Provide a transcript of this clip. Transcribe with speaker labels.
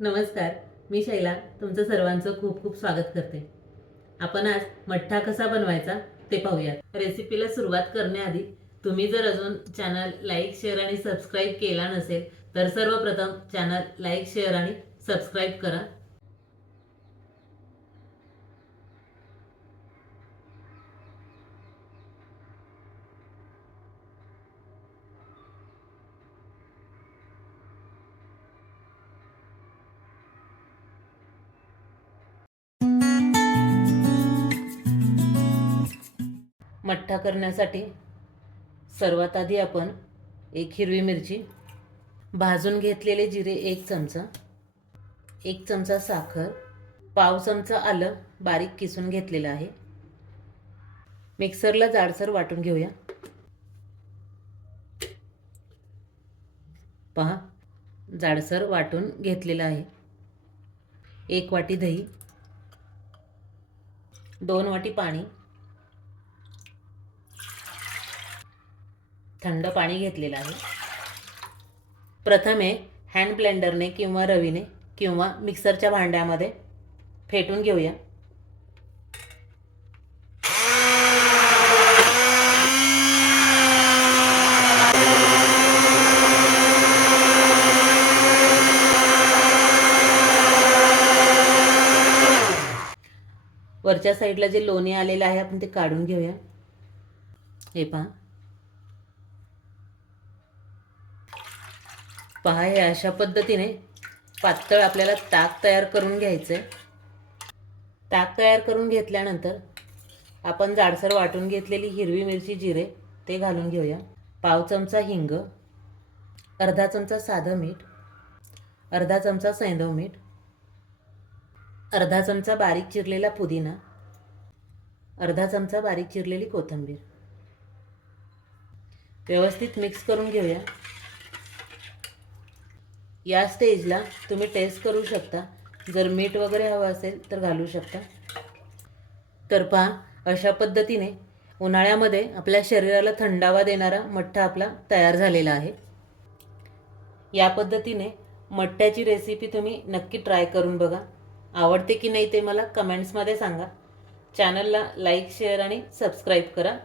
Speaker 1: नमस्कार मी शैला तुमचं सर्वांचं खूप खूप स्वागत करते. आपण आज मठ्ठा कसा बनवायचा ते पाहूयात. रेसिपीला सुरुवात करण्याआधी तुम्ही जर अजून चॅनल लाईक शेअर आणि सबस्क्राईब केला नसेल तर सर्वप्रथम चॅनल लाईक शेअर आणि सबस्क्राईब करा. मठ्ठा करण्यासाठी सर्वात आधी आपण एक हिरवी मिरची भाजून घेतलेले जिरे एक चमचा एक चमचा साखर पाव चमचा आलं बारीक किसून घेतलेलं आहे. मिक्सरला जाडसर वाटून घेऊया. पहा जाडसर वाटून घेतलेलं आहे. एक वाटी दही दोन वाटी पाणी थंड पाणी घेतलेलं आहे. प्रथमे हँड ब्लेंडरने किंवा रवीने किंवा मिक्सरच्या भांड्यामध्ये फेटून घेऊया. वरच्या साईडला जे लोणी आलेलं आहे आपण ते काढून घेऊया. हे पहा. पहा हे अशा पद्धतीने पातळ आपल्याला ताक तयार करून घ्यायचं आहे ताक तयार करून घेतल्यानंतर आपण जाडसर वाटून घेतलेली हिरवी मिरची जिरे ते घालून घेऊया. पाव चमचा हिंग अर्धा चमचा साधं मीठ अर्धा चमचा सैंदव मीठ अर्धा चमचा बारीक चिरलेला पुदिना अर्धा चमचा बारीक चिरलेली कोथिंबीर. व्यवस्थित मिक्स करून घेऊया. या स्टेजला तुम्ही टेस्ट करू शकता. जर मीठ वगैरे हवं असेल तर घालू शकता. तर पहा अशा पद्धतीने उन्हाळ्यामध्ये आपल्या शरीराला थंडावा देणारा मठ्ठा आपला तयार झालेला आहे. या पद्धतीने मठ्ठ्याची रेसिपी तुम्ही नक्की ट्राय करून बघा. आवडते की नाही ते मला कमेंट्समध्ये सांगा. चॅनलला लाईक शेअर आणि सबस्क्राईब करा.